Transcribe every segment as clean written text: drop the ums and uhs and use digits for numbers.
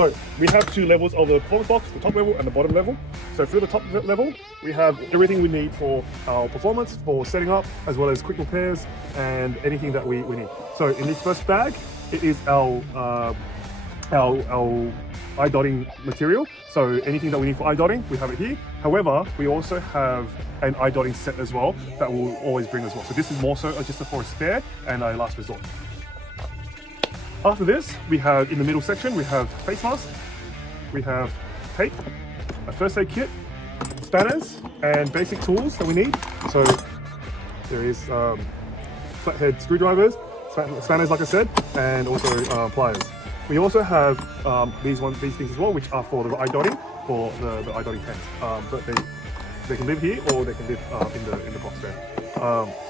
So we have two levels of the performance box, the top level and the bottom level. So for the top level, we have everything we need for our performance, for setting up, as well as quick repairs and anything that we need. So in this first bag, it is our eye dotting material. So anything that we need for eye dotting, we have it here. However, we also have an eye dotting set as well that we'll always bring as well. So this is more so just for a spare and a last resort. After this, we have in the middle section, we have face mask, we have tape, a first aid kit, spanners, and basic tools that we need. So there is flathead screwdrivers, spanners like I said, and also pliers. We also have these things as well, which are for the eye dotting, for the eye dotting pens. But they can live here or they can live in the box there.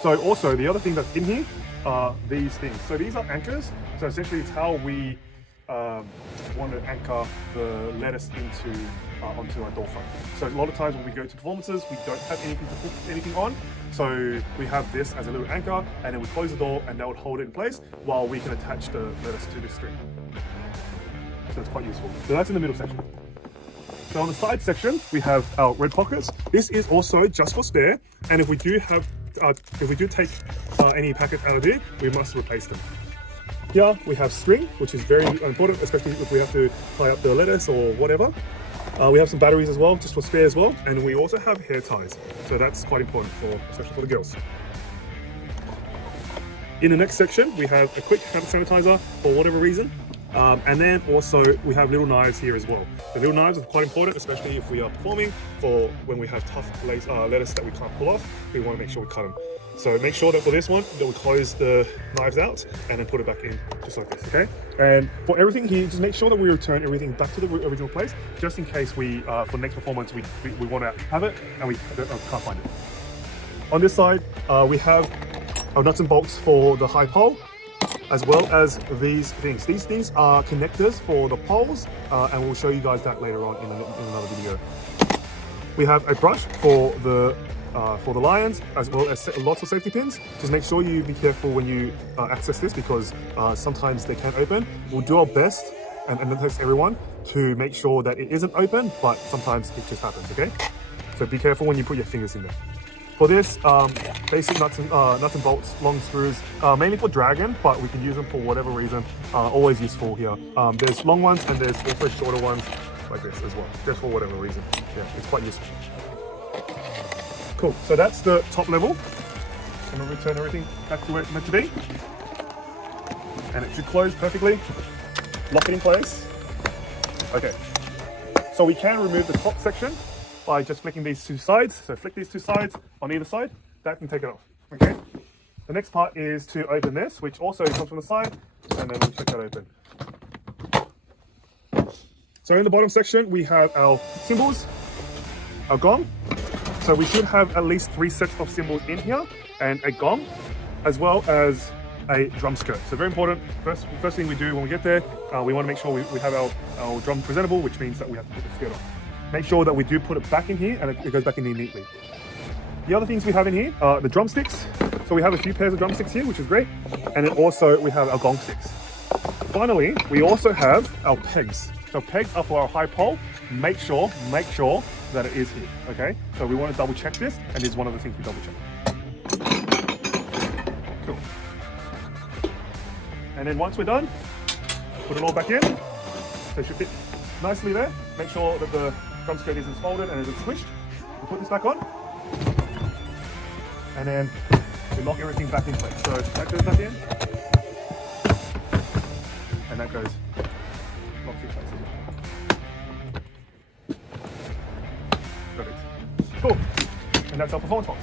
So also the other thing that's in here are these things. So these are anchors. So essentially it's how we want to anchor the lettuce onto our door frame. So a lot of times when we go to performances, we don't have anything to put anything on. So we have this as a little anchor, and then we close the door and that would hold it in place while we can attach the lettuce to the string. So it's quite useful. So that's in the middle section. So on the side section, we have our red pockets. This is also just for spare, and if we do take any packets out of here, we must replace them. Here we have string, which is very important, especially if we have to tie up the lettuce or whatever. We have some batteries as well, just for spare as well, and we also have hair ties. So that's quite important, especially for the girls. In the next section, we have a quick hand sanitizer for whatever reason. And then also we have little knives here as well. The little knives are quite important, especially if we are performing or when we have tough lettuce that we can't pull off. We want to make sure we cut them. So make sure that for this one, that we close the knives out and then put it back in just like this, okay? And for everything here, just make sure that we return everything back to the original place, just in case we, for next performance, we want to have it and we can't find it. On this side, we have our nuts and bolts for the high pole, as well as these things. These things are connectors for the poles, and we'll show you guys that later on in another video. We have a brush for the lions, as well as lots of safety pins. Just make sure you be careful when you access this, because sometimes they can't open. We'll do our best, and test everyone, to make sure that it isn't open, but sometimes it just happens, okay? So be careful when you put your fingers in there. For this, basic nuts and bolts, long screws, mainly for dragon, but we can use them for whatever reason. Always useful here. There's long ones and there's also shorter ones like this as well, just for whatever reason. Yeah, it's quite useful. Cool, so that's the top level. I'm gonna return everything back to where it's meant to be. And it should close perfectly. Lock it in place. Okay, so we can remove the top section by just flicking these two sides. So flick these two sides on either side, that can take it off, okay? The next part is to open this, which also comes from the side, and then we flick that open. So in the bottom section, we have our cymbals, our gong. So we should have at least 3 sets of cymbals in here, and a gong, as well as a drum skirt. So very important, first thing we do when we get there, we want to make sure we have our drum presentable, which means that we have to put the skirt on. Make sure that we do put it back in here and it goes back in here neatly. The other things we have in here are the drumsticks. So we have a few pairs of drumsticks here, which is great. And then also we have our gong sticks. Finally, we also have our pegs. So pegs are for our high pole. Make sure that it is here, okay? So we want to double check this, and this is one of the things we double check. Cool. And then once we're done, put it all back in. So it should fit nicely there. Make sure that the drum skirt isn't folded and isn't squished. We'll put this back on, and then we lock everything back in place. So that goes back in, and that goes locked in place as well. Perfect. Cool. And that's our performance box.